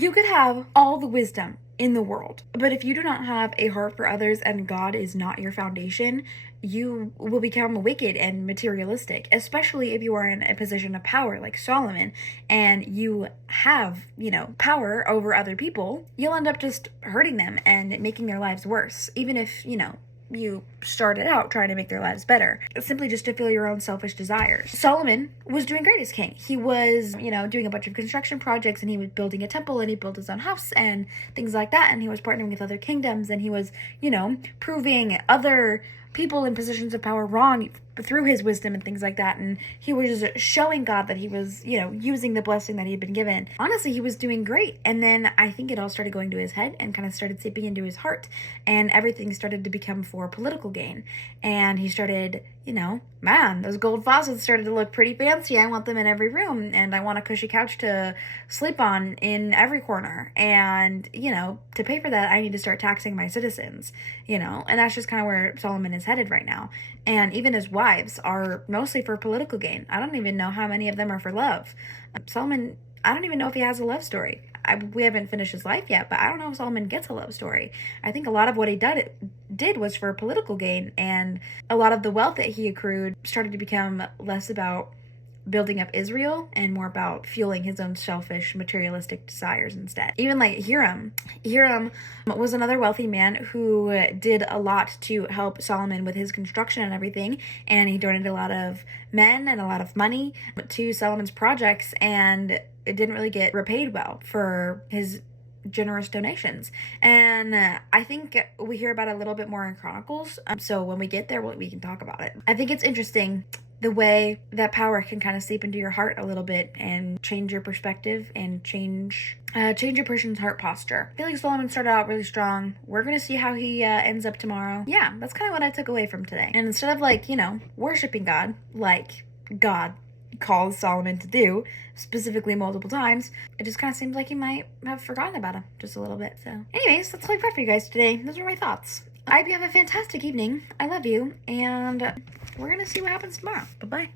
You could have all the wisdom in the world, but if you do not have a heart for others and God is not your foundation, you will become wicked and materialistic, especially if you are in a position of power like Solomon and you have, power over other people. You'll end up just hurting them and making their lives worse, even if, you started out trying to make their lives better, simply just to fulfill your own selfish desires. Solomon was doing great as king. He was, doing a bunch of construction projects, and he was building a temple, and he built his own house and things like that, and he was partnering with other kingdoms, and he was, proving other people in positions of power wrong through his wisdom and things like that. And he was showing God that he was, using the blessing that he had been given. Honestly, he was doing great. And then I think it all started going to his head and kind of started seeping into his heart. And everything started to become for political gain. And he started, man, those gold faucets started to look pretty fancy. I want them in every room. And I want a cushy couch to sleep on in every corner. And, to pay for that, I need to start taxing my citizens, and that's just kind of where Solomon is headed right now. And even his wives are mostly for political gain. I don't even know how many of them are for love. Solomon, I don't even know if he has a love story. We haven't finished his life yet, but I don't know if Solomon gets a love story. I think a lot of what he did was for political gain, and a lot of the wealth that he accrued started to become less about building up Israel and more about fueling his own selfish materialistic desires instead. Even like Hiram was another wealthy man who did a lot to help Solomon with his construction and everything, and he donated a lot of men and a lot of money to Solomon's projects, and it didn't really get repaid well for his generous donations. And I think we hear about it a little bit more in Chronicles, so when we get there we can talk about it. I think it's interesting the way that power can kind of seep into your heart a little bit and change your perspective and change your person's heart posture. I feel like Solomon started out really strong. We're going to see how he ends up tomorrow. Yeah, that's kind of what I took away from today. And instead of worshiping God, like God calls Solomon to do, specifically multiple times, it just kind of seems like he might have forgotten about him just a little bit. So anyways, that's all I've got for you guys today. Those are my thoughts. I hope you have a fantastic evening. I love you, and we're going to see what happens tomorrow. Bye-bye.